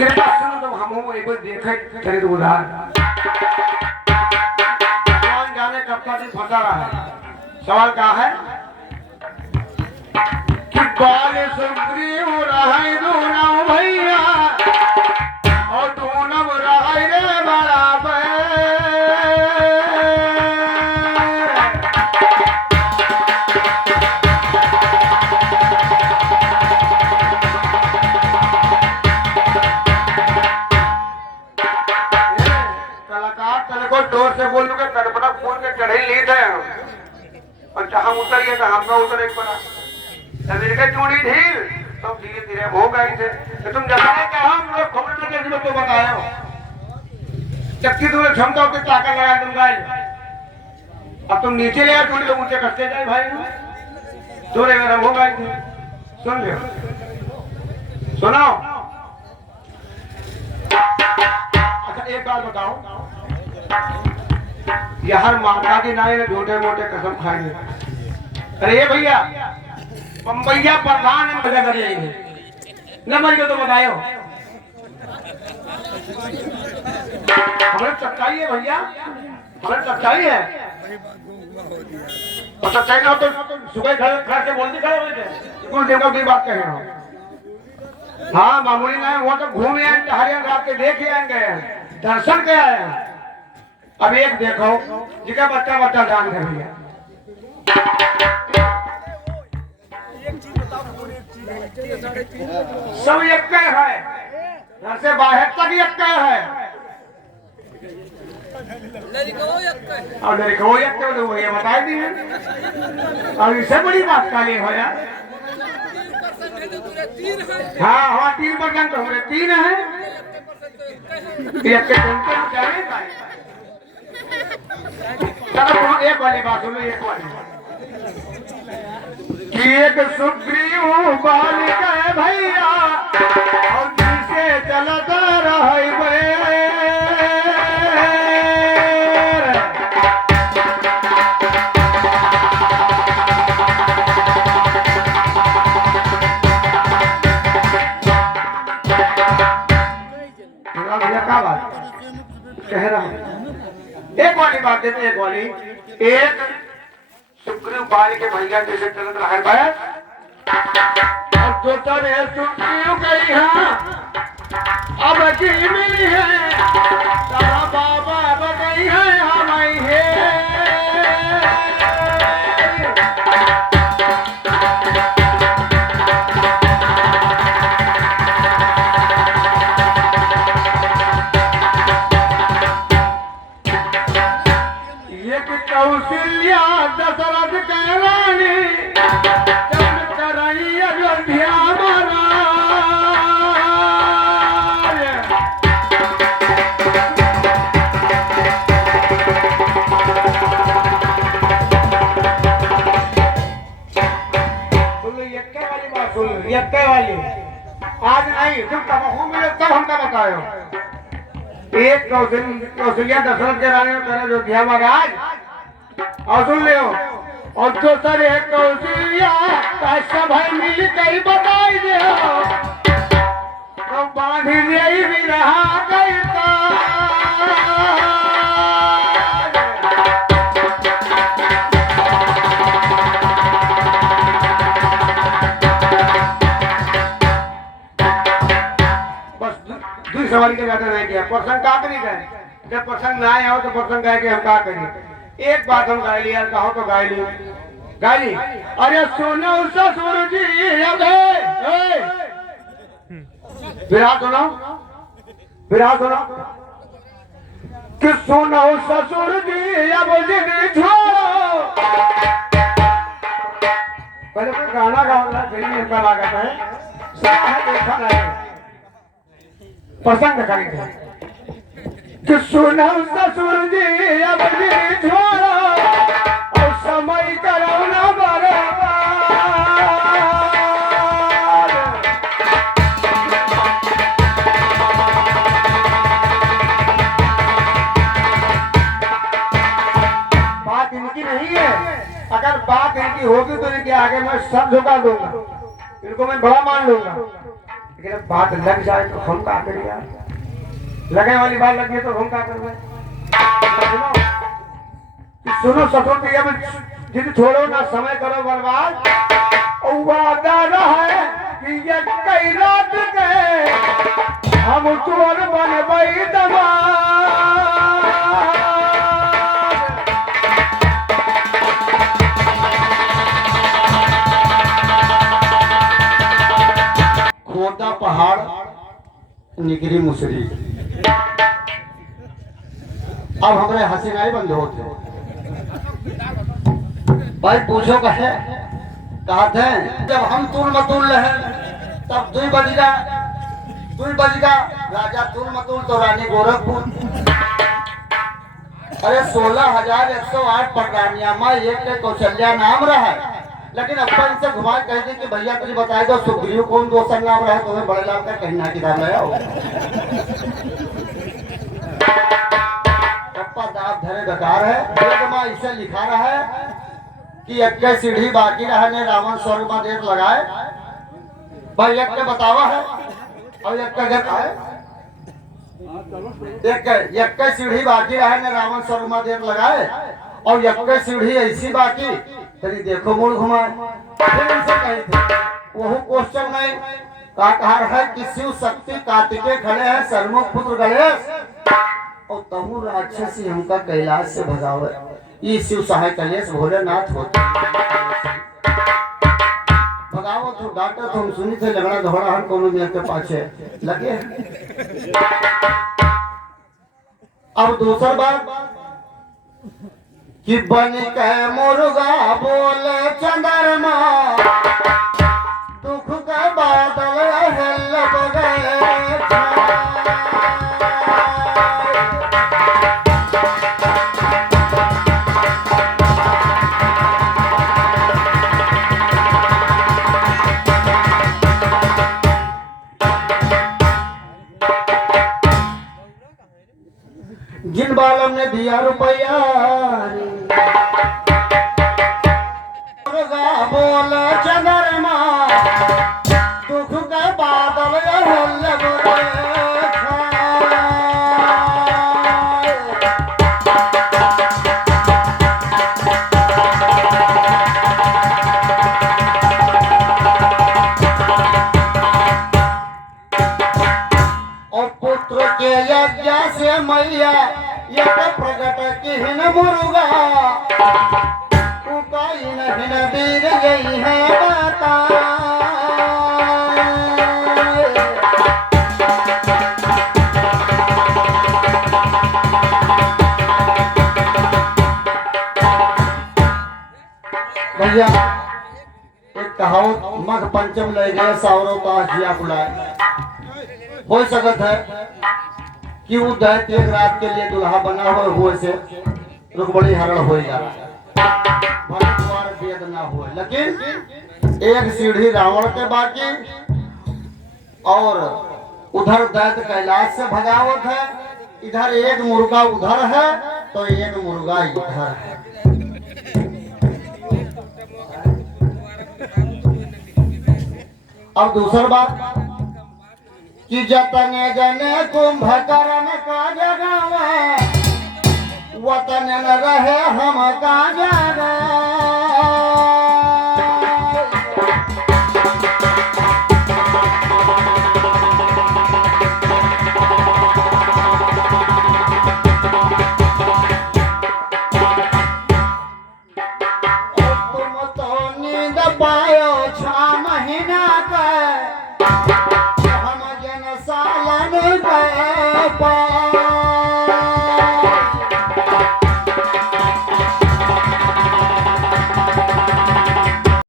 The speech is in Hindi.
कृपा सुनो तो हम एक बार देखे चरित उदार कौन जाने कब का दिन फंसा रहा है। सवाल क्या है कि बाल सुग्रीव रहाई दूना भैया और दूनम रहाई रे बराबर। जोर से बोलूंगा कल्पना खोल के चढ़े ली थे और जहां उतरिए तो हम उतर एक पड़ा शरीर के चूड़ी ढील तो धीरे धीरे हो गई थे तो तुम जैसा है कि हम लोग खबर के तो बताया हो चक्की तुम्हें क्षमता होती ताकत लगा तुम गाय अब तुम नीचे ले चूड़ी तो ऊंचे कसते जाए भाई चोरे गरम हो गई थे। सुन लो सुनो अच्छा एक बात बताओ हर माता के नारे ने छोटे मोटे कसम खाएंगे। अरे भैया बम्बैया प्रधान मजा कर लेंगे न मर तो बताओ हमारे सच्चाई है भैया हमारे सच्चाई है और सच्चाई ना हो तो सुबह घर से बोलते खड़े हुए थे कुल देवता की बात कह रहे हो। हाँ मामूली नहीं वो तो घूमे आएंगे हरियाणा रात के देख आएंगे दर्शन के आए हैं। अब एक देखो जिसका बच्चा बच्चा जान कर भैया सब एक है घर से बाहर तक एक है और लड़को एक तो वो ये बता दी है और इससे बड़ी बात काली हो यार। हाँ हाँ 3% तो हमारे 3 है एक जाने चलो एक वाली बात सुनो एक वाली कि एक सुग्रीव बाल गए भैया और जिसे चलता रहे भैया क्या बात कह रहा हूँ एक वाली बात देते एक वाली एक सुग्रीव बाल के भैया जैसे चलत रहा है और जो तर है सुग्रीव गई है अब की मिली है तारा बाबा अब गई है हमारी है कौशल्या दशरथ के रानी जब करई अयोध्या महाराज सुन लो यक्के वाली बात सुन लो यक्के वाली आज नहीं जब तब मिले तब हमका बताओ एक कौशल्या दशरथ के रानी में करे अयोध्या महाराज और सुन ले और जो सर है कौशल्या सब है मिल कई बताई दे तो बांधी यही भी रहा गई बस दूसरी सवाल के ज्यादा नहीं किया प्रसंग का नहीं गए जब प्रसंग ना आए हो तो प्रसंग कहे कि हम क्या करें एक बात हम गाय लिया कहो तो गाय ली अरे सुनो ससुर जी विराट सुनो कि सुनो ससुर जी अब जिंदगी छोड़ो पहले कोई गाना गाओ फिल्म इनका लागत है देखा नहीं पसंद करेंगे कि सुनो ससुर जी अब जिंदगी छोड़ो और समय करो ना बराबर बात इनकी नहीं है अगर बात इनकी होगी तो इनके आगे मैं सब झुका दूंगा इनको मैं बड़ा मान लूंगा लेकिन अब बात लग जाए तो हम क्या करें यार, लगने वाली बात लगी है तो हम क्या करें। सुनो ससुर की अब जिद छोड़ो ना समय करो बर्बाद, वादा रहे कि ये कई रात के हम तुअर बनबई दमाद। खोटा पहाड़ निगरी मुसरी, अब हमारे हंसी नहीं बंद होते। भाई पूछो कहे कहा थे जब हम तुल मतुल रहे तब 2 बजगा राजा तुल मतुल तो रानी गोरखपुर। अरे 16,108 पटरानिया में एक के कौशल्या नाम रहा है, लेकिन अब्बा इनसे घुमा कह दी कि भैया तुझे बताए दो सुग्रीव कौन दोसर नाम रहा है, तुम्हें बड़े लाल का कहना किताब लाया हो। पप्पा दाब धरे बेकार है, वेद में इसे लिखा रहा है कि 21 सीढ़ी बाकी रहने रावण स्वर्ग में देर लगाए। भाई एक के बतावा है और एक का कहता है एक सीढ़ी बाकी रहने रावण स्वर्ग में देर लगाए और 21 सीढ़ी ऐसी बाकी तेरी देखो मूड घुमाए। फिर इनसे कही थे वो क्वेश्चन नहीं का कहा है कि शिव शक्ति कार्तिकेय खड़े हैं सरमुख पुत्र गणेश और तमु राक्षसी हमका कैलाश से भगावे, ये शिव सहाय कलेश भोलेनाथ होते भगावो तो डॉक्टर तो हम सुनी थे लगड़ा धोड़ा हर कोनो मेरे के पाछे लगे। अब दूसरा बात कि बन के मुर्गा बोले चंद्रमा दुख का बादल हिल गए। जिन बालम ने दिया रुपया बोल चंद्रमा दुख के बादल हिल गए। और पुत्र के यज्ञ से मैया यक प्रकट किहन मुर्गा उकाइन हिन वीर गई है माता। भैया एक कहावत मघ पंचम ले गए सावरों का जिया बुलाए। हो सकत है कि वो दैत्य एक रात के लिए दुल्हा बना हुए से रुकबड़ी हरण हो जा वेद ना हो, लेकिन एक सीढ़ी रावण के बाकी और उधर दैत्य कैलाश से भगावत है, इधर एक मुर्गा उधर है तो एक मुर्गा इधर है। अब दूसरी बात कि जतने जने कुंभकर्ण का जगावे वतन न रहे हम का जागे।